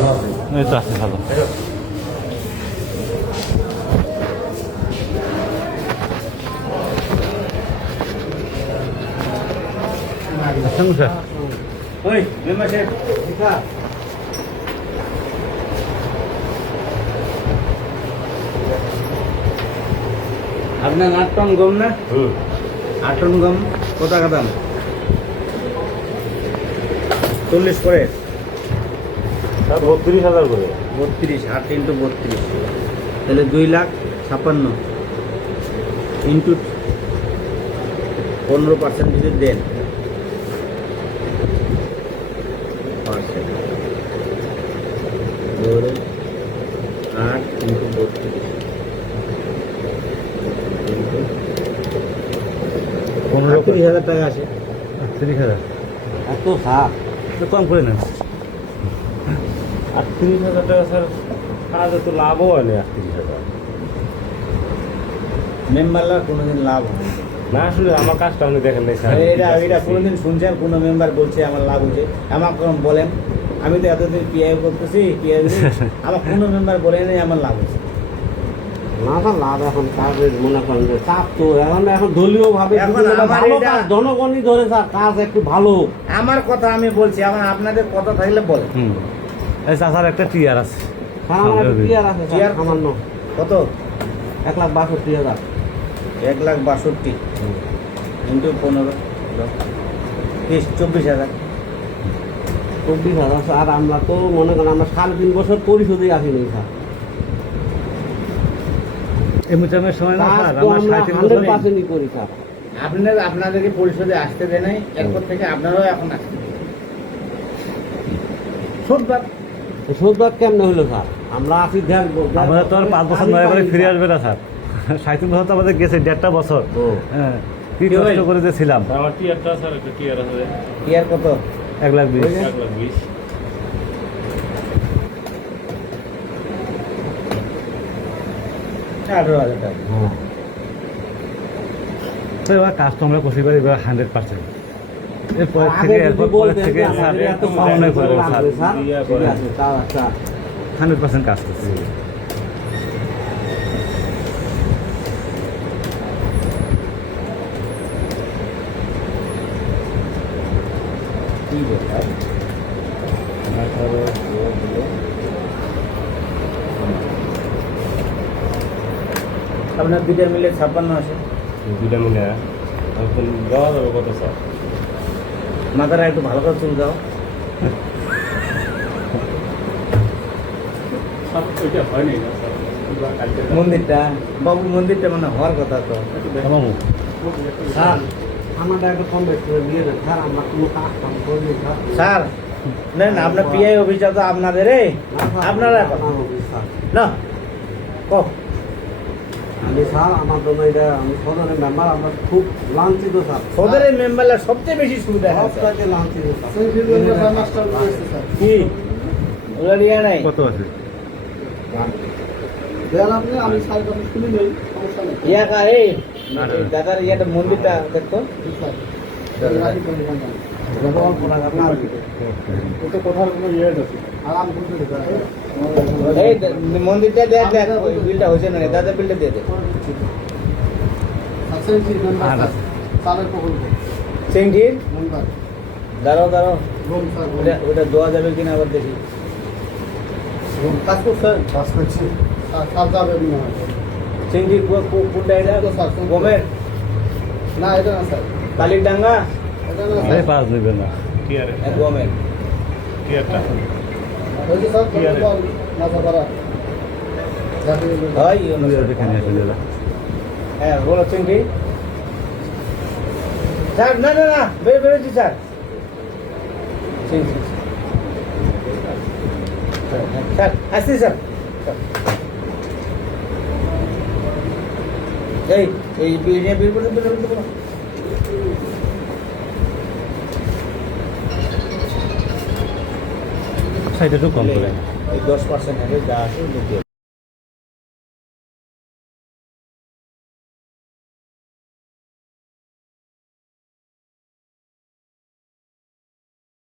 এই তো আছে ভালো। স্যার ওই মেম্বার সাহেব আপনার 8 টন গম না? 8 টন গম কত টাকা দাম? 40 করে 32,000 করে। 32 8 ইন্টু 32 তাহলে 2,56,000 ইন্টু 15% যদি দেন ধরে 8 ইন্টু 32 30,000 টাকা আসে। 30,000 এত সাপ কম করে নেন। 38,000 টাকা স্যার, কাজ তো লাভও হয় না। 38,000 মেম্বাররা কোনোদিন লাভ হয় না। না, আসলে আমার কাজটা আপনি দেখেন নাই স্যার। এটা কোনোদিন শুনছেন কোনো মেম্বার বলছে আমার লাভ হয়েছে? আমার বলেন, আমি তো এতদিন পিআই করতেছি, পিআই আমার কোনো মেম্বার বলে নাই আমার লাভ হয়েছে। না না, লাভ এখন কাজের মনে করেন যে চাপ তো এখন দলীয় ভাবে এখন আমার ভালো এটা- কাজ জনগণই ধরে স্যার, কাজ একটু ভালো। আমার কথা আমি বলছি, আমার আপনাদের কথা থাকলে বলেন। এই চাচার একটা টিয়ার আছে। স্যার আমার একটা টিয়ার আছে স্যার, টিয়ার? সামান্য কত? 1,62,000। 1,62,000 ইন্টু 15 24,000। 24,000 স্যার। আমরা তো মনে করেন আমরা 3.5 বছর পরিশোধে আসিনি স্যার। এই মুচামের সময় না কাজ স্যার, তো আমার আমরা 37 100%ই করি স্যার। আপনাদেরকে পরিষদে আসতে দেয় নাই, এরপর থেকে আপনারাও এখন আসতে দেন। শোধবাদ শোধবাদ কেমনে হলো স্যার? আমরা আসি আমাদের তো আর 5 বছর নয় করে ফিরে আসবে না স্যার। 37 বছর তো আমাদের গেছে, 1.5টা বছর। ও। হ্যাঁ, কি কি কষ্ট ভাই? করে যে ছিলাম। আমার টিয়ারটা স্যার একটা টিয়ার আছে ইয়ার কত? 1,20,000। 1,20,000 18,000 টাকা। হ্যাঁ। তো এবার কাজ তো আমরা করতে পারি 100%। এরপর আগে থেকে যদি এরপর পরে বলতেন থেকে যে স্যার আমাদের এত সমন্বয় করে লাগবে স্যার স্যার, ঠিক আছে, তাও একটা 100% কাজ করছি। কি ব্যাপার? আপনার দুইটার মিলে 56 আসে। দুইটা মিলে এখন দেওয়া যাবে কত স্যার? মাথাটা একটু ভালো করে চুল দাও। ওইটা হয়নি না স্যার। মন্দিরটা বাবু, মন্দিরটা মানে হওয়ার কথা তো। মামু স্যার আমাদের একটা কম বেশ করে দিয়ে দেন স্যার, আমরা কোনো কাজ কাম করিনি স্যার। স্যার না না, আপনার পিআই অফিসটা তো আপনাদের রে, না স্যার, আপনারা আমার অফিস স্যার। না কো আমি স্যার আমার জন্য এটা আমি সদরের মেম্বার, আমরা খুব লাঞ্ছিত স্যার। সদরের মেম্বাররা সবচেয়ে বেশি সুবিধা হয় স্যার। সবটাকে লাঞ্ছিত স্যার। কি ওগুলো নিয়ে নাই? কত আছে? আমি স্যার কথা শুনি নেই, সমস্যা নেই। ইয়া কা এই দাদার ইয়াটা মন্দিরটা দেখতো। এই মন্দিরটা দেখ দেখ, ওই বিলটা হয়েছে না, দাদা বিলটা দিয়ে দে। সিংঠির দাঁড়াও দাঁড়াও, ওটা দেওয়া যাবে কিনা আবার দেখি। সিংঠি কোনটা এটা? গমের না এটা না স্যার, কালির ডাঙ্গা এটা না এই পাঁচ নেবে না। টিয়ারে গমের টিয়ারটা হয় এখানে এসে দিলাম। হ্যাঁ বলো চিংড়ি স্যার। না না না, বেরোচ্ছি স্যার। চিংড়ি স্যার, আসছি স্যার। এই এই বের করে সাইডে একটু কম করে। এই 10% হবে যা আছে